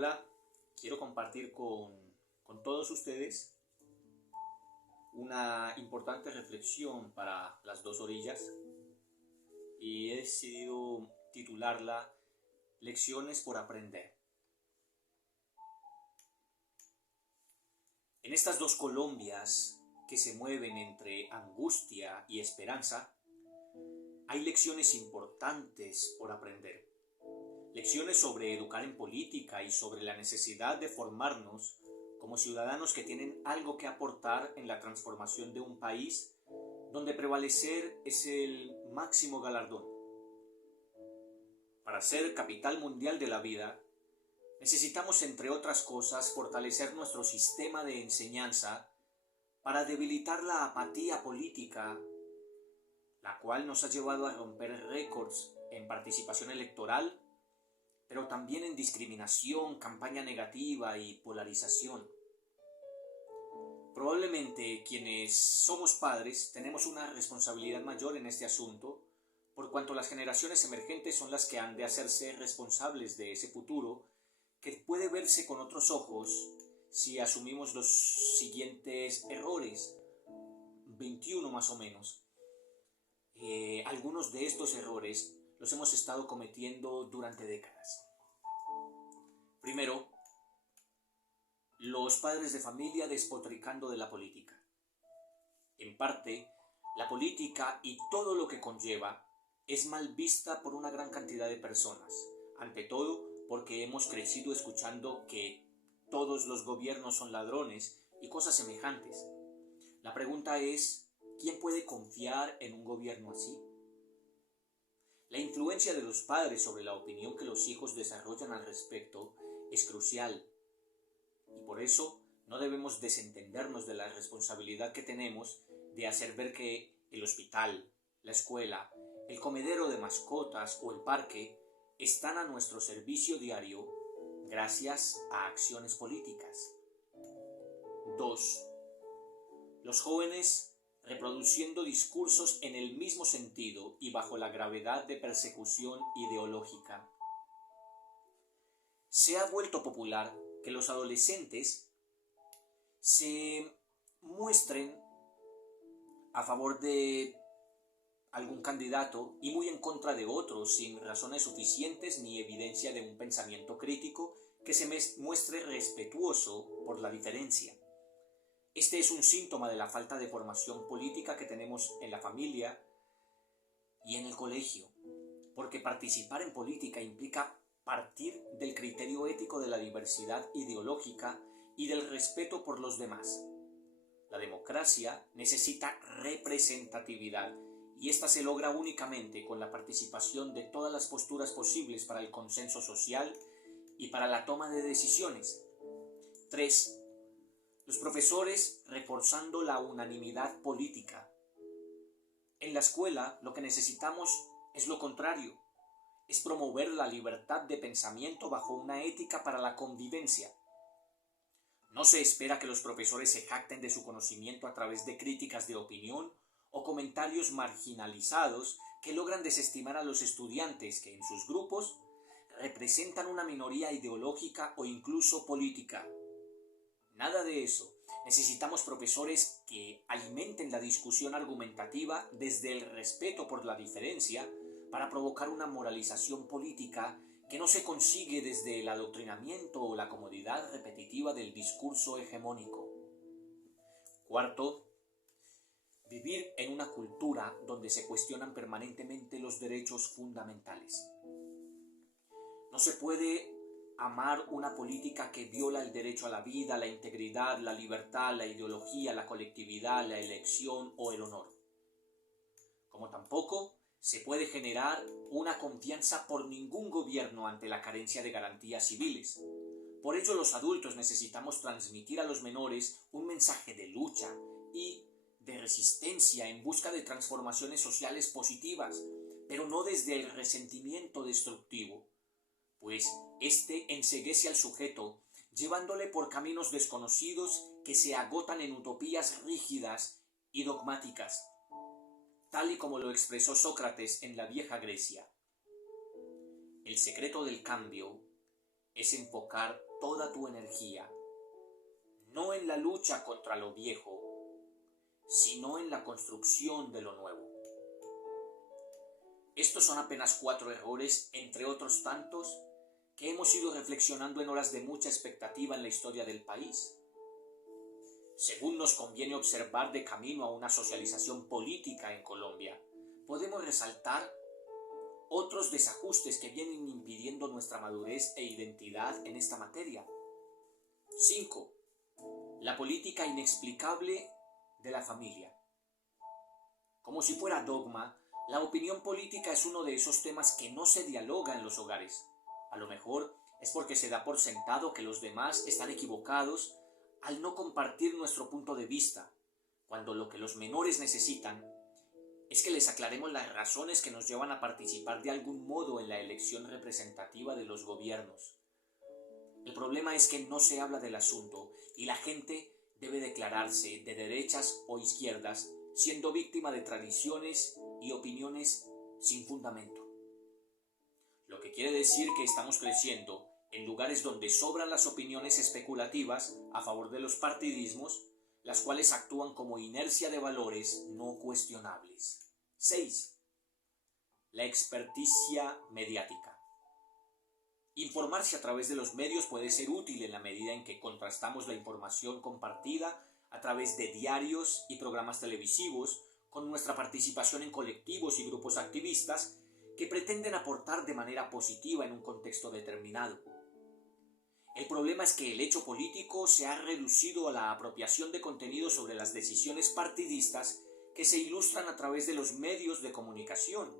Hola, quiero compartir con todos ustedes una importante reflexión para las dos orillas y he decidido titularla Lecciones por aprender. En estas dos Colombias que se mueven entre angustia y esperanza, hay lecciones importantes por aprender. Lecciones sobre educar en política y sobre la necesidad de formarnos como ciudadanos que tienen algo que aportar en la transformación de un país donde prevalecer es el máximo galardón. Para ser capital mundial de la vida, necesitamos, entre otras cosas, fortalecer nuestro sistema de enseñanza para debilitar la apatía política, la cual nos ha llevado a romper récords en participación electoral, pero también en discriminación, campaña negativa y polarización. Probablemente quienes somos padres tenemos una responsabilidad mayor en este asunto, por cuanto las generaciones emergentes son las que han de hacerse responsables de ese futuro, que puede verse con otros ojos si asumimos los siguientes errores, 21 más o menos. Algunos de estos errores los hemos estado cometiendo durante décadas. Primero, los padres de familia despotricando de la política. En parte, la política y todo lo que conlleva es mal vista por una gran cantidad de personas, ante todo porque hemos crecido escuchando que todos los gobiernos son ladrones y cosas semejantes. La pregunta es, ¿quién puede confiar en un gobierno así? La influencia de los padres sobre la opinión que los hijos desarrollan al respecto es crucial, y por eso no debemos desentendernos de la responsabilidad que tenemos de hacer ver que el hospital, la escuela, el comedero de mascotas o el parque están a nuestro servicio diario gracias a acciones políticas. 2. Los jóvenes reproduciendo discursos en el mismo sentido y bajo la gravedad de persecución ideológica. Se ha vuelto popular que los adolescentes se muestren a favor de algún candidato y muy en contra de otros sin razones suficientes ni evidencia de un pensamiento crítico que se muestre respetuoso por la diferencia. Este es un síntoma de la falta de formación política que tenemos en la familia y en el colegio, porque participar en política implica partir del criterio ético de la diversidad ideológica y del respeto por los demás. La democracia necesita representatividad y esta se logra únicamente con la participación de todas las posturas posibles para el consenso social y para la toma de decisiones. 3. Los profesores reforzando la unanimidad política. En la escuela lo que necesitamos es lo contrario, es promover la libertad de pensamiento bajo una ética para la convivencia. No se espera que los profesores se jacten de su conocimiento a través de críticas de opinión o comentarios marginalizados que logran desestimar a los estudiantes que en sus grupos representan una minoría ideológica o incluso política. Nada de eso. Necesitamos profesores que alimenten la discusión argumentativa desde el respeto por la diferencia para provocar una moralización política que no se consigue desde el adoctrinamiento o la comodidad repetitiva del discurso hegemónico. 4. Vivir en una cultura donde se cuestionan permanentemente los derechos fundamentales. No se puede amar una política que viola el derecho a la vida, la integridad, la libertad, la ideología, la colectividad, la elección o el honor. Como tampoco se puede generar una confianza por ningún gobierno ante la carencia de garantías civiles. Por ello, los adultos necesitamos transmitir a los menores un mensaje de lucha y de resistencia en busca de transformaciones sociales positivas, pero no desde el resentimiento destructivo, pues este enceguece al sujeto, llevándole por caminos desconocidos que se agotan en utopías rígidas y dogmáticas, tal y como lo expresó Sócrates en la vieja Grecia. El secreto del cambio es enfocar toda tu energía, no en la lucha contra lo viejo, sino en la construcción de lo nuevo. Estos son apenas 4 errores, entre otros tantos, que hemos ido reflexionando en horas de mucha expectativa en la historia del país. Según nos conviene observar de camino a una socialización política en Colombia, podemos resaltar otros desajustes que vienen impidiendo nuestra madurez e identidad en esta materia. 5. La política inexplicable de la familia. Como si fuera dogma, la opinión política es uno de esos temas que no se dialoga en los hogares. A lo mejor es porque se da por sentado que los demás están equivocados al no compartir nuestro punto de vista, cuando lo que los menores necesitan es que les aclaremos las razones que nos llevan a participar de algún modo en la elección representativa de los gobiernos. El problema es que no se habla del asunto y la gente debe declararse de derechas o izquierdas, siendo víctima de tradiciones y opiniones sin fundamento. Lo que quiere decir que estamos creciendo en lugares donde sobran las opiniones especulativas a favor de los partidismos, las cuales actúan como inercia de valores no cuestionables. 6. La experticia mediática. Informarse a través de los medios puede ser útil en la medida en que contrastamos la información compartida a través de diarios y programas televisivos con nuestra participación en colectivos y grupos activistas que pretenden aportar de manera positiva en un contexto determinado. El problema es que el hecho político se ha reducido a la apropiación de contenidos sobre las decisiones partidistas que se ilustran a través de los medios de comunicación.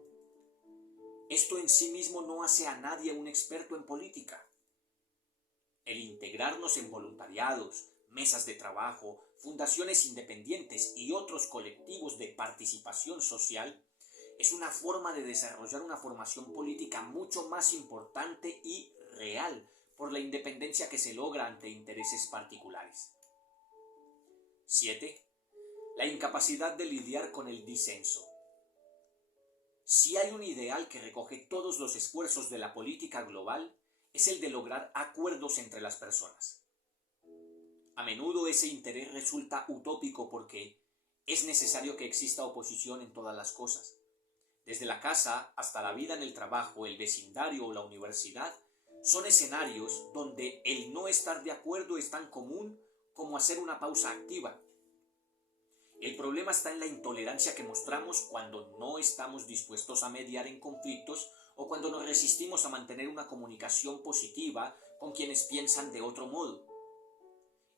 Esto en sí mismo no hace a nadie un experto en política. El integrarnos en voluntariados, mesas de trabajo, fundaciones independientes y otros colectivos de participación social es una forma de desarrollar una formación política mucho más importante y real por la independencia que se logra ante intereses particulares. 7. La incapacidad de lidiar con el disenso. Si hay un ideal que recoge todos los esfuerzos de la política global, es el de lograr acuerdos entre las personas. A menudo ese interés resulta utópico porque es necesario que exista oposición en todas las cosas. Desde la casa hasta la vida en el trabajo, el vecindario o la universidad, son escenarios donde el no estar de acuerdo es tan común como hacer una pausa activa. El problema está en la intolerancia que mostramos cuando no estamos dispuestos a mediar en conflictos o cuando nos resistimos a mantener una comunicación positiva con quienes piensan de otro modo.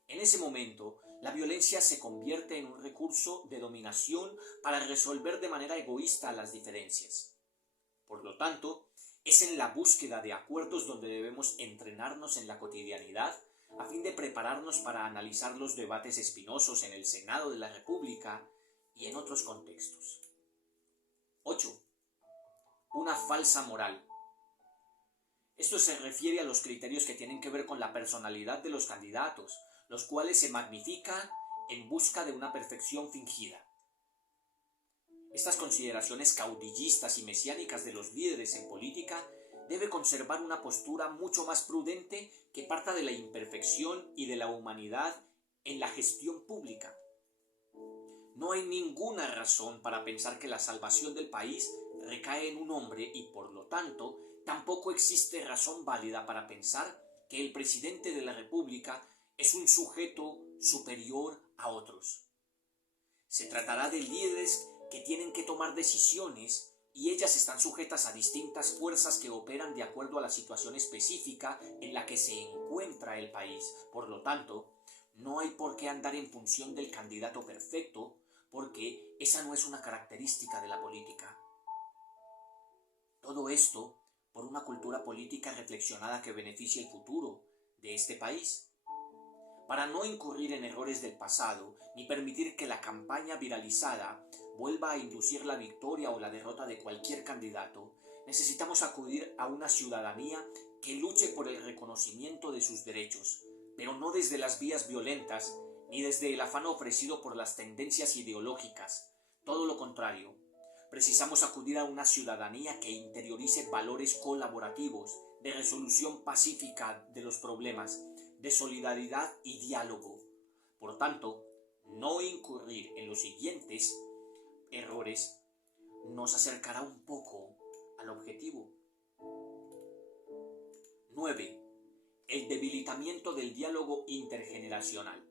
En ese momento, la violencia se convierte en un recurso de dominación para resolver de manera egoísta las diferencias. Por lo tanto, es en la búsqueda de acuerdos donde debemos entrenarnos en la cotidianidad a fin de prepararnos para analizar los debates espinosos en el Senado de la República y en otros contextos. 8. Una falsa moral. Esto se refiere a los criterios que tienen que ver con la personalidad de los candidatos, los cuales se magnifican en busca de una perfección fingida. Estas consideraciones caudillistas y mesiánicas de los líderes en política debe conservar una postura mucho más prudente que parta de la imperfección y de la humanidad en la gestión pública. No hay ninguna razón para pensar que la salvación del país recae en un hombre y, por lo tanto, tampoco existe razón válida para pensar que el presidente de la República es un sujeto superior a otros. Se tratará de líderes que tienen que tomar decisiones y ellas están sujetas a distintas fuerzas que operan de acuerdo a la situación específica en la que se encuentra el país. Por lo tanto, no hay por qué andar en función del candidato perfecto, porque esa no es una característica de la política. Todo esto por una cultura política reflexionada que beneficie el futuro de este país. Para no incurrir en errores del pasado, ni permitir que la campaña viralizada vuelva a inducir la victoria o la derrota de cualquier candidato, necesitamos acudir a una ciudadanía que luche por el reconocimiento de sus derechos, pero no desde las vías violentas, ni desde el afán ofrecido por las tendencias ideológicas. Todo lo contrario, precisamos acudir a una ciudadanía que interiorice valores colaborativos, de resolución pacífica de los problemas, de solidaridad y diálogo. Por tanto, no incurrir en los siguientes errores nos acercará un poco al objetivo. 9. El debilitamiento del diálogo intergeneracional.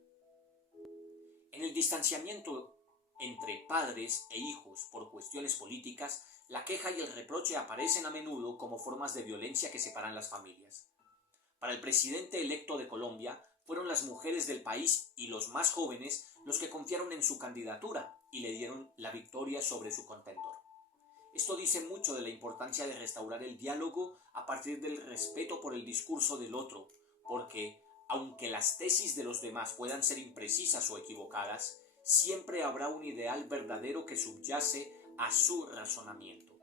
En el distanciamiento entre padres e hijos por cuestiones políticas, la queja y el reproche aparecen a menudo como formas de violencia que separan las familias. Para el presidente electo de Colombia, fueron las mujeres del país y los más jóvenes los que confiaron en su candidatura y le dieron la victoria sobre su contendor. Esto dice mucho de la importancia de restaurar el diálogo a partir del respeto por el discurso del otro, porque, aunque las tesis de los demás puedan ser imprecisas o equivocadas, siempre habrá un ideal verdadero que subyace a su razonamiento.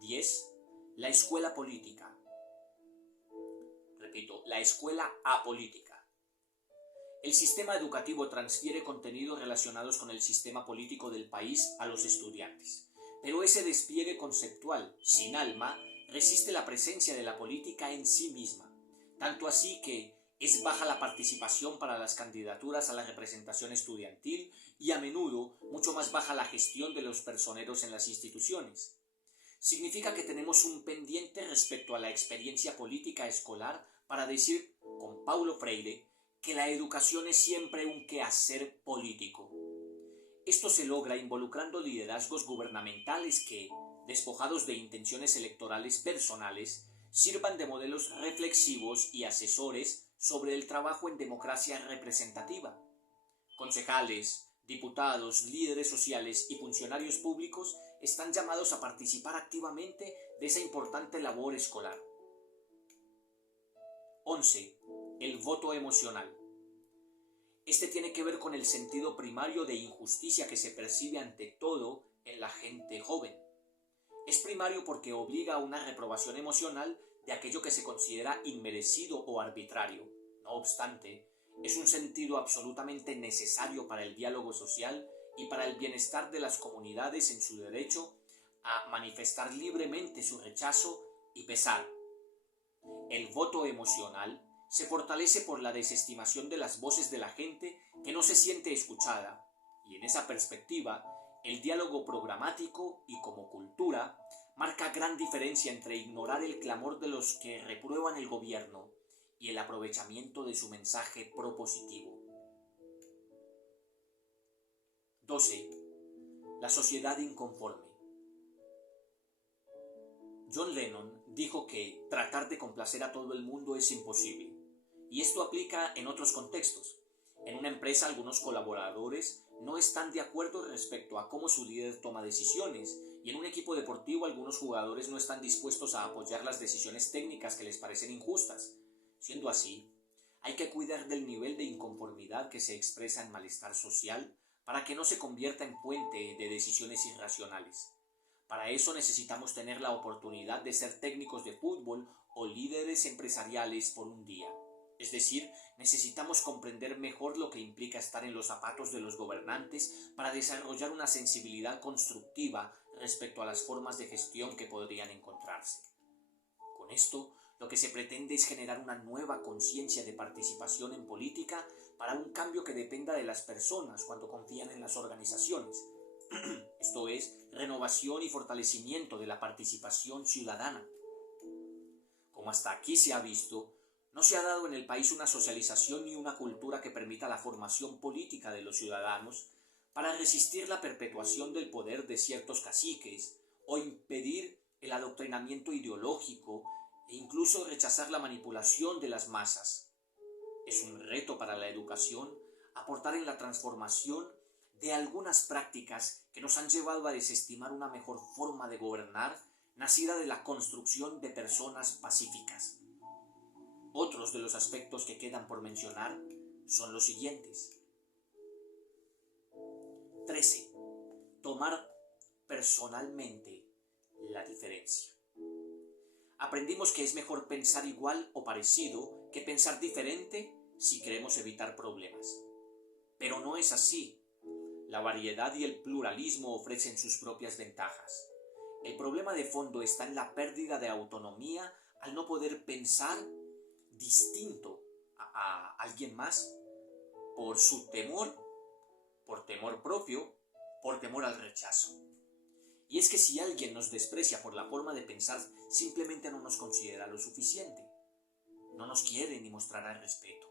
10. La escuela política. Repito, la escuela apolítica. El sistema educativo transfiere contenidos relacionados con el sistema político del país a los estudiantes, pero ese despliegue conceptual, sin alma, resiste la presencia de la política en sí misma, tanto así que es baja la participación para las candidaturas a la representación estudiantil y a menudo mucho más baja la gestión de los personeros en las instituciones. Significa que tenemos un pendiente respecto a la experiencia política escolar para decir, con Paulo Freire, que la educación es siempre un quehacer político. Esto se logra involucrando liderazgos gubernamentales que, despojados de intenciones electorales personales, sirvan de modelos reflexivos y asesores sobre el trabajo en democracia representativa. Concejales, diputados, líderes sociales y funcionarios públicos están llamados a participar activamente de esa importante labor escolar. 11. El voto emocional. Este tiene que ver con el sentido primario de injusticia que se percibe ante todo en la gente joven. Es primario porque obliga a una reprobación emocional de aquello que se considera inmerecido o arbitrario. No obstante, es un sentido absolutamente necesario para el diálogo social y para el bienestar de las comunidades en su derecho a manifestar libremente su rechazo y pesar. El voto emocional se fortalece por la desestimación de las voces de la gente que no se siente escuchada, y en esa perspectiva, el diálogo programático y como cultura marca gran diferencia entre ignorar el clamor de los que reprueban el gobierno y el aprovechamiento de su mensaje propositivo. 12. La sociedad inconforme. John Lennon dijo que tratar de complacer a todo el mundo es imposible, y esto aplica en otros contextos. En una empresa algunos colaboradores no están de acuerdo respecto a cómo su líder toma decisiones, y en un equipo deportivo algunos jugadores no están dispuestos a apoyar las decisiones técnicas que les parecen injustas. Siendo así, hay que cuidar del nivel de inconformidad que se expresa en malestar social para que no se convierta en puente de decisiones irracionales. Para eso necesitamos tener la oportunidad de ser técnicos de fútbol o líderes empresariales por un día. Es decir, necesitamos comprender mejor lo que implica estar en los zapatos de los gobernantes para desarrollar una sensibilidad constructiva respecto a las formas de gestión que podrían encontrarse. Con esto, lo que se pretende es generar una nueva conciencia de participación en política para un cambio que dependa de las personas cuando confían en las organizaciones. Esto es, renovación y fortalecimiento de la participación ciudadana. Como hasta aquí se ha visto, no se ha dado en el país una socialización ni una cultura que permita la formación política de los ciudadanos para resistir la perpetuación del poder de ciertos caciques o impedir el adoctrinamiento ideológico e incluso rechazar la manipulación de las masas. Es un reto para la educación aportar en la transformación de algunas prácticas que nos han llevado a desestimar una mejor forma de gobernar nacida de la construcción de personas pacíficas. Otros de los aspectos que quedan por mencionar son los siguientes. 13. Tomar personalmente la diferencia. Aprendimos que es mejor pensar igual o parecido que pensar diferente si queremos evitar problemas. Pero no es así. La variedad y el pluralismo ofrecen sus propias ventajas. El problema de fondo está en la pérdida de autonomía al no poder pensar distinto a alguien más por su temor, por temor propio, por temor al rechazo. Y es que si alguien nos desprecia por la forma de pensar, simplemente no nos considera lo suficiente. No nos quiere ni mostrará respeto.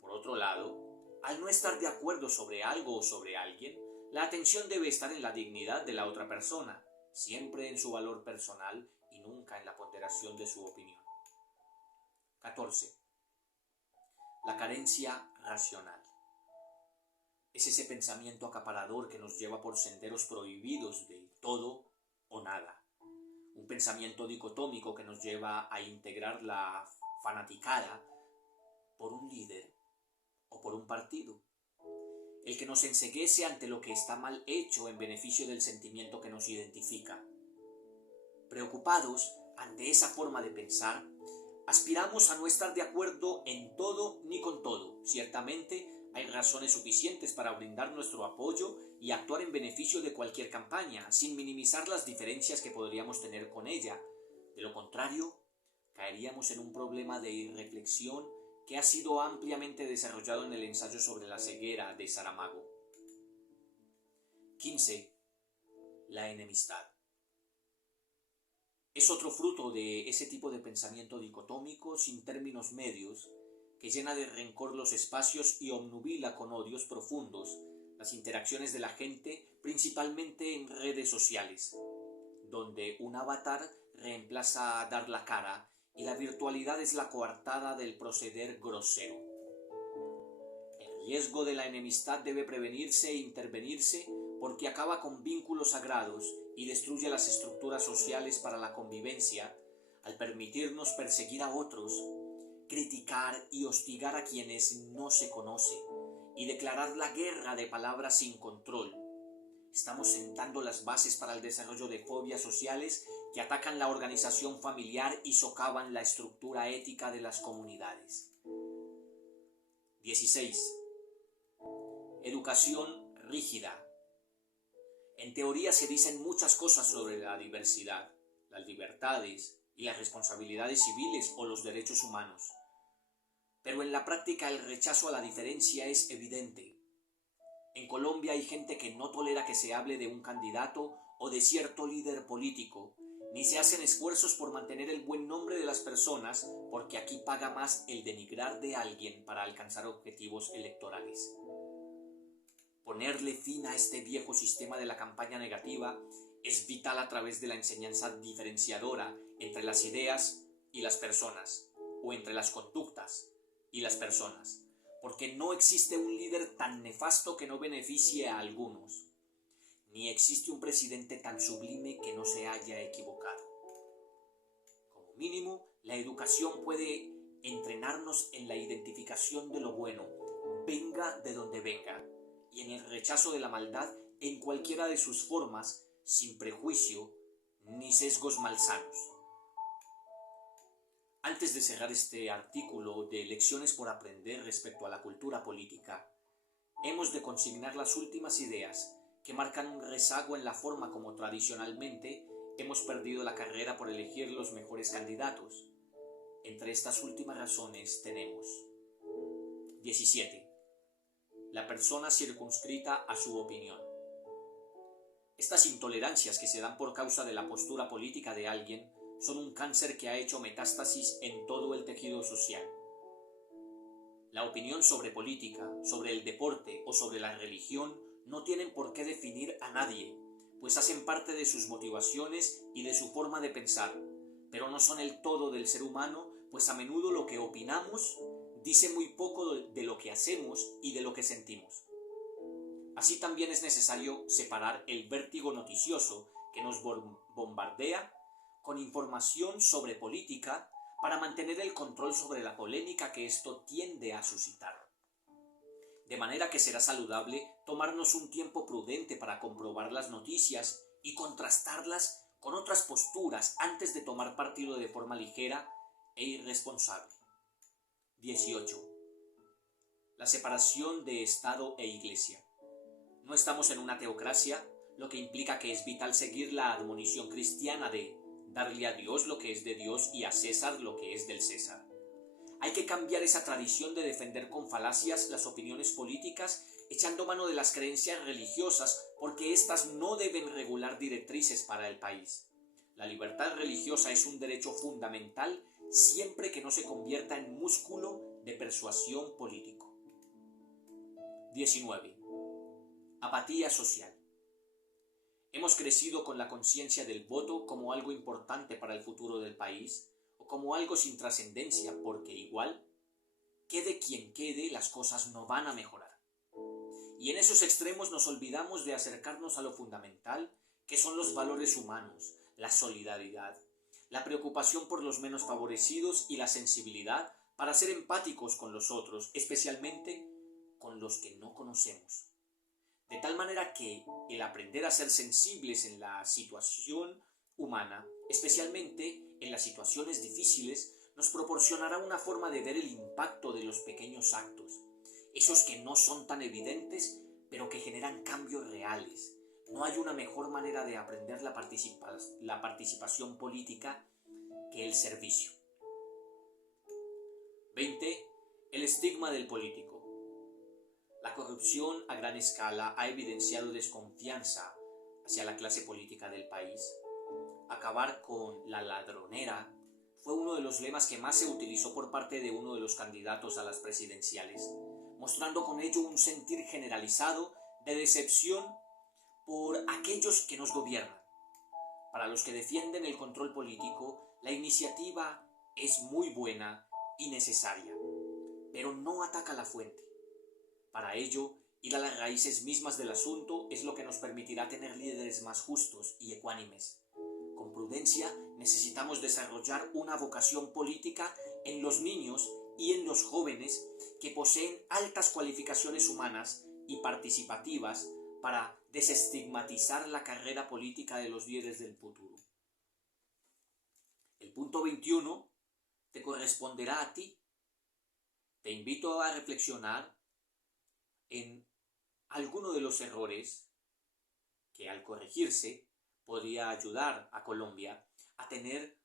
Por otro lado, al no estar de acuerdo sobre algo o sobre alguien, la atención debe estar en la dignidad de la otra persona, siempre en su valor personal y nunca en la ponderación de su opinión. 14. La carencia racional. Es ese pensamiento acaparador que nos lleva por senderos prohibidos de todo o nada. Un pensamiento dicotómico que nos lleva a integrar la fanaticada por un líder o por un partido. El que nos enceguece ante lo que está mal hecho en beneficio del sentimiento que nos identifica. Preocupados ante esa forma de pensar, aspiramos a no estar de acuerdo en todo ni con todo. Ciertamente hay razones suficientes para brindar nuestro apoyo y actuar en beneficio de cualquier campaña, sin minimizar las diferencias que podríamos tener con ella. De lo contrario, caeríamos en un problema de irreflexión que ha sido ampliamente desarrollado en el ensayo sobre la ceguera de Saramago. 15. La enemistad. Es otro fruto de ese tipo de pensamiento dicotómico sin términos medios, que llena de rencor los espacios y obnubila con odios profundos las interacciones de la gente, principalmente en redes sociales, donde un avatar reemplaza a dar la cara y la virtualidad es la coartada del proceder grosero. El riesgo de la enemistad debe prevenirse e intervenirse porque acaba con vínculos sagrados y destruye las estructuras sociales para la convivencia al permitirnos perseguir a otros, criticar y hostigar a quienes no se conocen y declarar la guerra de palabras sin control. Estamos sentando las bases para el desarrollo de fobias sociales que atacan la organización familiar y socavan la estructura ética de las comunidades. 16. Educación rígida. En teoría se dicen muchas cosas sobre la diversidad, las libertades y las responsabilidades civiles o los derechos humanos. Pero en la práctica el rechazo a la diferencia es evidente. En Colombia hay gente que no tolera que se hable de un candidato o de cierto líder político, ni se hacen esfuerzos por mantener el buen nombre de las personas, porque aquí paga más el denigrar de alguien para alcanzar objetivos electorales. Ponerle fin a este viejo sistema de la campaña negativa es vital a través de la enseñanza diferenciadora entre las ideas y las personas, o entre las conductas y las personas, porque no existe un líder tan nefasto que no beneficie a algunos, ni existe un presidente tan sublime que no se haya equivocado. Como mínimo, la educación puede entrenarnos en la identificación de lo bueno, venga de donde venga, y en el rechazo de la maldad en cualquiera de sus formas, sin prejuicio ni sesgos malsanos. Antes de cerrar este artículo de lecciones por aprender respecto a la cultura política, hemos de consignar las últimas ideas que marcan un rezago en la forma como tradicionalmente hemos perdido la carrera por elegir los mejores candidatos. Entre estas últimas razones tenemos 17. La persona circunscrita a su opinión. Estas intolerancias que se dan por causa de la postura política de alguien son un cáncer que ha hecho metástasis en todo el tejido social. La opinión sobre política, sobre el deporte o sobre la religión no tienen por qué definir a nadie, pues hacen parte de sus motivaciones y de su forma de pensar, pero no son el todo del ser humano, pues a menudo lo que opinamos dice muy poco de lo que hacemos y de lo que sentimos. Así también es necesario separar el vértigo noticioso que nos bombardea con información sobre política para mantener el control sobre la polémica que esto tiende a suscitar. De manera que será saludable tomarnos un tiempo prudente para comprobar las noticias y contrastarlas con otras posturas antes de tomar partido de forma ligera e irresponsable. 18. La separación de Estado e Iglesia. No estamos en una teocracia, lo que implica que es vital seguir la admonición cristiana de darle a Dios lo que es de Dios y a César lo que es del César. Hay que cambiar esa tradición de defender con falacias las opiniones políticas, echando mano de las creencias religiosas, porque éstas no deben regular directrices para el país. La libertad religiosa es un derecho fundamental siempre que no se convierta en músculo de persuasión político. 19. Apatía social. Hemos crecido con la conciencia del voto como algo importante para el futuro del país, o como algo sin trascendencia, porque igual, quede quien quede, las cosas no van a mejorar. Y en esos extremos nos olvidamos de acercarnos a lo fundamental, que son los valores humanos, la solidaridad, la preocupación por los menos favorecidos y la sensibilidad para ser empáticos con los otros, especialmente con los que no conocemos. De tal manera que el aprender a ser sensibles en la situación humana, especialmente en las situaciones difíciles, nos proporcionará una forma de ver el impacto de los pequeños actos, esos que no son tan evidentes, pero que generan cambios reales. No hay una mejor manera de aprender la participación política que el servicio. 20. El estigma del político. La corrupción a gran escala ha evidenciado desconfianza hacia la clase política del país. Acabar con la ladronera fue uno de los lemas que más se utilizó por parte de uno de los candidatos a las presidenciales, mostrando con ello un sentir generalizado de decepción por aquellos que nos gobiernan. Para los que defienden el control político, la iniciativa es muy buena y necesaria, pero no ataca la fuente. Para ello, ir a las raíces mismas del asunto es lo que nos permitirá tener líderes más justos y ecuánimes. Con prudencia necesitamos desarrollar una vocación política en los niños y en los jóvenes que poseen altas cualificaciones humanas y participativas para desestigmatizar la carrera política de los líderes del futuro. El punto 21 te corresponderá a ti. Te invito a reflexionar en alguno de los errores que al corregirse podría ayudar a Colombia a tener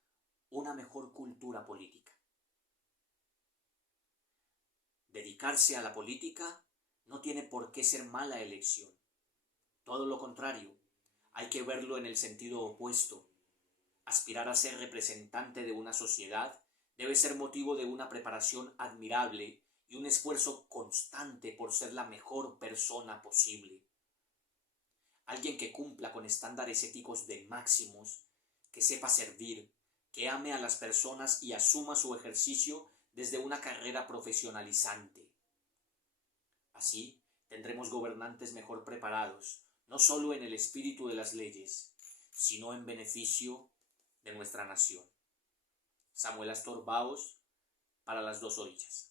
una mejor cultura política. Dedicarse a la política no tiene por qué ser mala elección. Todo lo contrario, hay que verlo en el sentido opuesto. Aspirar a ser representante de una sociedad debe ser motivo de una preparación admirable y un esfuerzo constante por ser la mejor persona posible. Alguien que cumpla con estándares éticos de máximos, que sepa servir, que ame a las personas y asuma su ejercicio desde una carrera profesionalizante. Así tendremos gobernantes mejor preparados, no solo en el espíritu de las leyes, sino en beneficio de nuestra nación. Samuel Astor Baos, para Las Dos Orillas.